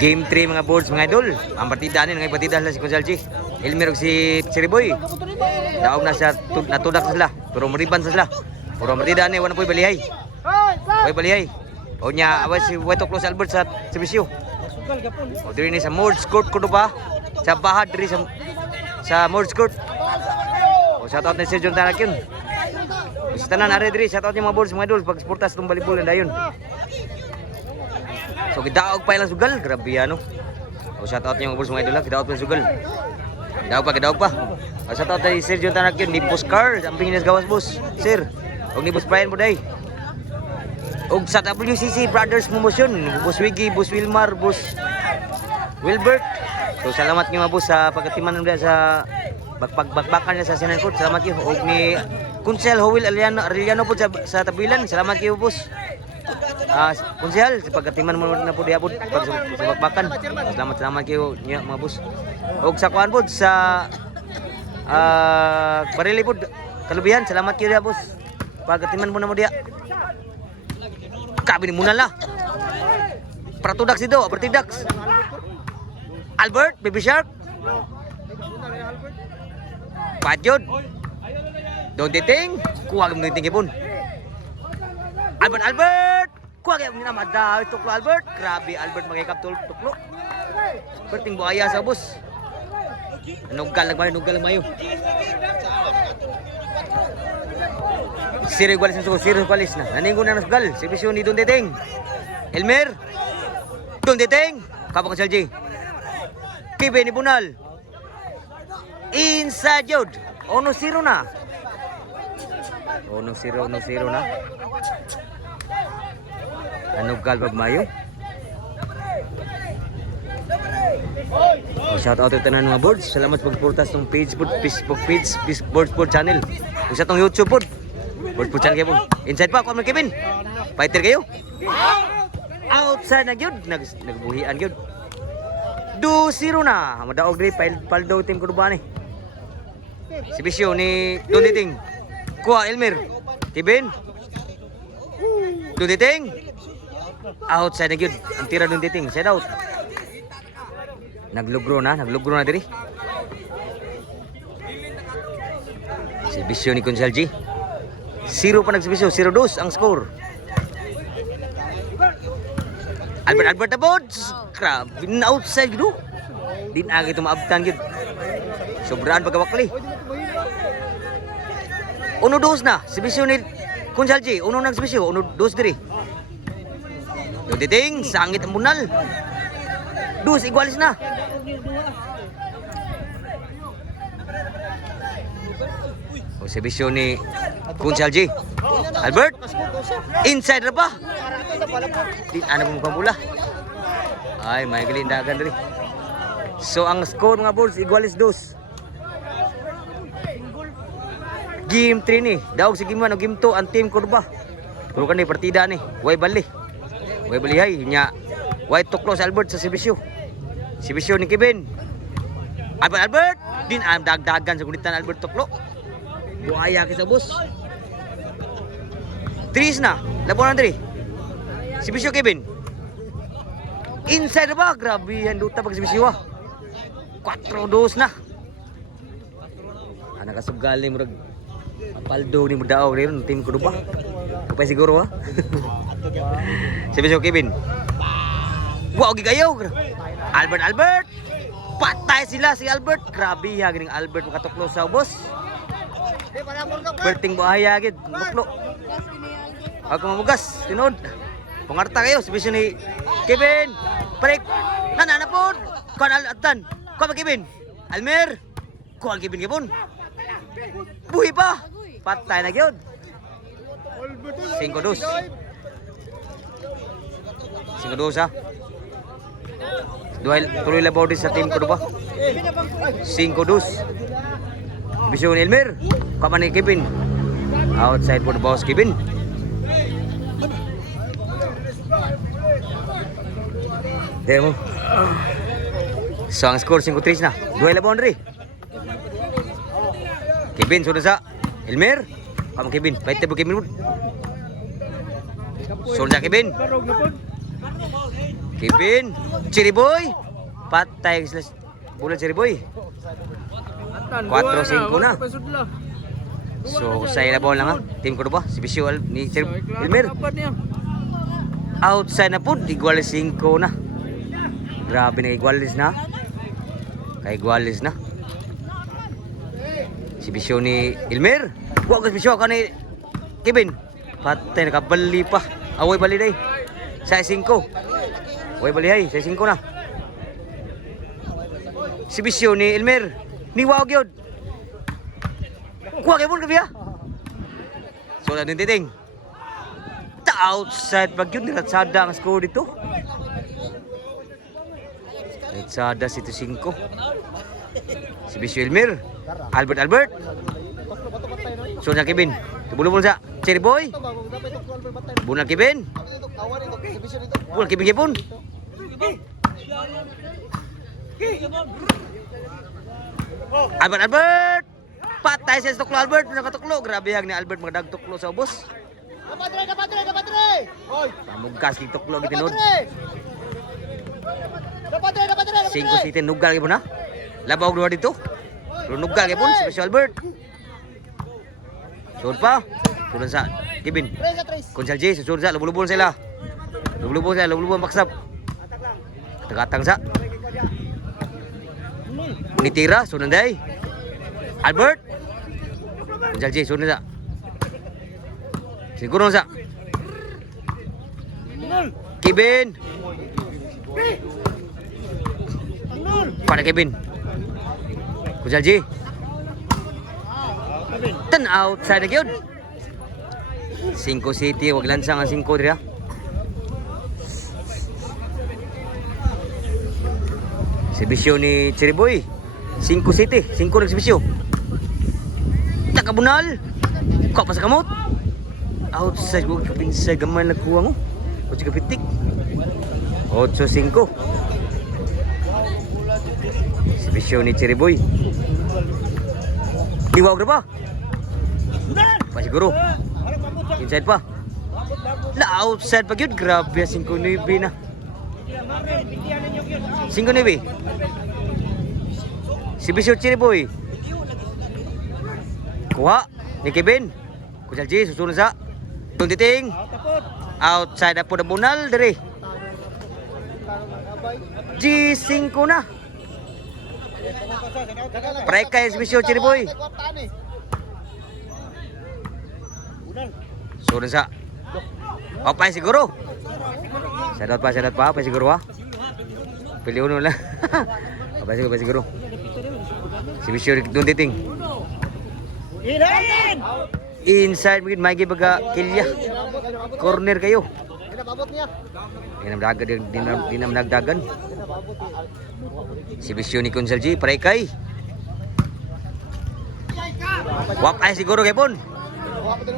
Game 3 mga boards mga idol. Ang partida ni ngay partida sila si Consalji. Elmer ug si Chiriboy. Daog na siya natudak sila. Pero mariban sila. Puro partida ni wala poy balihay. Poy balihay. O nya awas si Weto Close Albert sa servisyo. O diri ni sa Mords Court kuno ba? Sa bahad diri sa Mords Court. O shout out ni Sir John Tanak yun. Sa tanan are diri shout out ni mga boards mga idol pag sportas tong volleyball dayon. So kidaog pa ilang sugal, grabe ano. O shout out niyo mga boss mga idol, kidaog pa sugal. Kidaog pa. O shout out kay Sir John Tanak yun, ni Boss Car, ang pinginas gawas boss. Sir, og ni Boss Brian Buday. Og sa WCC Brothers Promotion, Boss Wiggy, Boss Wilmar, Boss Wilbert. So salamat niyo mga boss sa pagkatiman nila sa bakbakan niya sa Sinan Court. Salamat niyo og ni Kunsel Howell Arellano po sa tabilan. Salamat kayo boss. Konsehal, pagkatiman mo na po diabot pag sa bakbakan. Salamat kayo niya mga boss. Og sa kuan pod sa Barili pod kalubihan, salamat kayo dia boss. Pagkatiman mo na mo dia. Kabi ni muna la. Pratudax dito, Bertidax. Albert, Baby Shark. Pajod. Don't titing, kuha mo titing kipon. Albert. Kuha kaya mo na madaw tuklo Albert. Grabe Albert magikap tuklo. Berting buaya sa bus. Nugal lang mayo. Siro igualis na. Naningon na nasugal. Servisyo ni Don Deteng. Elmer. Don Deteng. Kapag sa LJ. Kibe ni Bunal. Inside yod. 1-0 na. 1-0 na. Nugal pag mayo. Shout out to tanan mga boards. Salamat pagportas ng Facebook page, Board channel. Usa tong YouTube pod. Board channel kayo po. Inside pa, kuha mo Kevin. Fighter kayo. Outside na gyud, nagbuhian gyud. 2-0 na. Madaog diri paldo team ko ba ni. Si Bisyo ni Duditing. Kuha Elmer. Kevin. Duditing. Outside na gyud. Ang tira Duditing, side out. Naglugro na diri. Si Bisyo ni Consalji. 0 pa nagsibisyo, 0-2 ang score. Albert abot. Grabe na outside gid. Din agi to maabtan gid. Sobraan pagkawakli. 1-2 na. Si Bisyo ni Consalji, uno nagsibisyo, 1-2 diri. Duditing, sangit ang bunal. 2 igualis na. O servisyo ni Consalji. Albert. Inside na pa. Di ano mo mukhang pula. Ay, may galindagan diri. So ang score mga boards igualis 2. Game 3 ni. Daog si game 1 o game 2 ang team kurba. Pero kani partida ni. Way bali hay nya. Way tuklo si Albert sa servisyo. Servisyo ni Kevin. Albert. Din ang dagdagan sa kulitan Albert tuklo. Buaya kisa bus. 3 na. Labunan diri. Servisyo Kevin. Inside ba? Grabe yan duta pag servisyo 4-2 na. Nakasugal ni murag paldo ni mudaog rin team ko ba? Kapay siguro Servisyo Kevin. Wow, gigayaw. Albert. Patay sila si Albert. Grabe ha, gining Albert makatuklo sa boss. Berting buhaya gid, tuklo. Ako mamugas, tinod. Pangarta kayo, servisyo ni Kevin. Parik. Nana pod. Kuan atan. Kuan Kevin. Almer. Kuan Kevin gipon. Buhi pa. Patay na gyud. 5-2. 5-2 ha. Tuloy labaw din sa team ko ba? 5-2. Bisyo ni Elmer. Kaman ni Kevin. Outside for the boss Kevin. There mo. So ang score 5-3 na. Duel labaw rin. Kevin sudah sa Elmer. Kaman Kevin. Fight table Kevin. Sudah Kevin. Kevin. Cherry Boy. Patay sila. Bulan Cherry Boy. 4-5 na. So, saya na ball lang ha. Team ko ba? Si Visual ni Elmer. Outside na po. Igualis 5 na. Grabe na igualis na. Igualis na. Si Visual ni Elmer. Huwag ka si Visual ka ni Kevin. Patay nakabali pa. Away bali day. Saya 5. Away bali hay. Saya 5 na. Si Visual ni Elmer. Ni wag yun. Kuha kayo mo kabiya. So, natin titing. Outside pag yun. Niratsada ang score dito. Niratsada si 5. Si Visual Elmer. Albert. So, na Kevin. Tubulong sa Cherry Boy. Bunal Kevin. Bunal Kevin Kevin. Albert. Patay sa tuklo Albert. Nakatuklo. Grabe yang ni Albert magdagtuklo sa ubos. Dapat. Hoy. Pamugkas kay tuklo gitinod. Dapat. 5 City nugal gyud na. Labaw dua dito. Pero nugal gyud si Special Albert. Sud pa. Sudan sa Kevin. Konsal J susud sa lubulubon sila. Lubulubon paksap. Tagatang sa. Nitira sudan day. Albert. Konsal J sudan sa. Siguro sa Kevin. Pada Kevin. Konsal J. Turn outside na yun. 5 City. Huwag lansang ang 5 dira. Si Bisyo ni Cherry Boy. 5 City. 5 nagsibisyo. Takabunal. Kau pa sa kamot. Outside. Huwag kapinsay. Gamay nagkuha mo. Huwag kapitik. 8-5. Si Bisyo ni Cherry Boy. Tiwag na pa. Pa siguro. Inside pa. La outside pa yun. Grabe 5-9 na. 5-9. Si Bisyo Cherry Boy. Kuha ni Kevin. Kusal G susunod sa tuntiting. Outside na po na bunal dari. G5 na. Preka si Bisyo Cherry Boy. Sudah sa. Opay siguro. Sadot pa, opay siguro ha. Pili uno lang. Opay siguro. Si Bisyo doon titing. Inside mungkin may baga kilya. Corner kayo. Dinam nagdagan. Si Bisyo ni Konsal G, parekay. Wapay siguro kay Pon.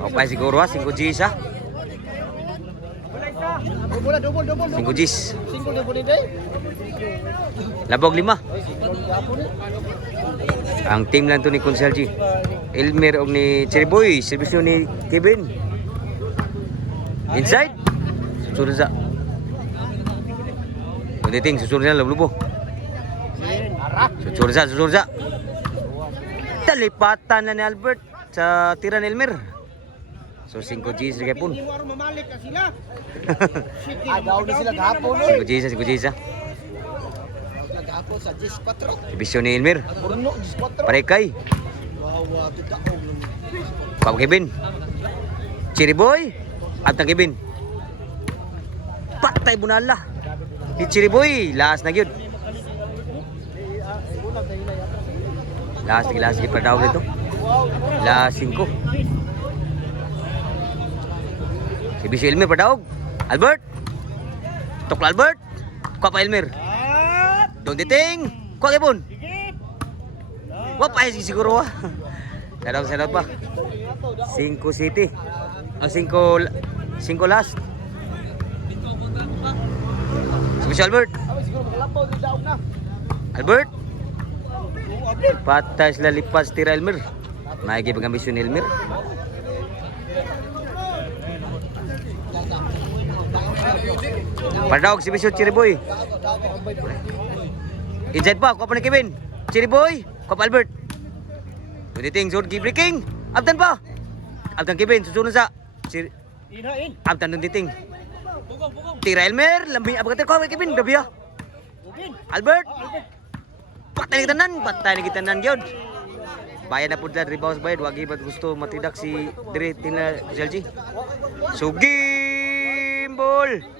Wapay siguro ha, 5 Gs ha. 5 Gs. Labog 5. Ang team lang to ni Konsal G. Elmer og ni Cherry Boy, servisyo ni Kevin. Inside. Susunod sa. Kunditing, susunod sa lubo. Susunod sa. Talipatan na ni Albert sa tira ni Elmer. So 5 Gs rin kapon. Agaw na sila gahapon 5 Gs ha. Gahapon sa 14. Servisyo ni Elmer. Burno 14. Parekay. Wawa tidaog. Pao Kevin. Cherry Boy. At ang Kevin. Patay bunala. Ni Cherry Boy. Last na yun. Last pa daw nito. Last 5. Si Bisyo Elmer pa daw. Albert. Tukla Albert. Kuha pa Elmer. Doon titing. Kuha Kevin. Wapay siguro ha. Sadot pa. 5 City. Ang 5 last. Si Albert. Albert. Patay sila lipas tira Elmer. Maigi bang ambisyon ni Elmer. Padawag si Bisyo Cherry Boy. Inside pa, kuha pa ni Kevin. Cherry Boy, kuha pa Albert. Pwede sud keep breaking. Abtan pa. Abtan Kevin, susunod sa Abtan ng titing. Tira Elmer, lambi abang kuha pa Kevin, gabi ah. Albert. Patay ni kitanan gyud. Bayan na pud la rebounds bayad, wagi ba gusto matidak si dire tina LG. Sugim ball.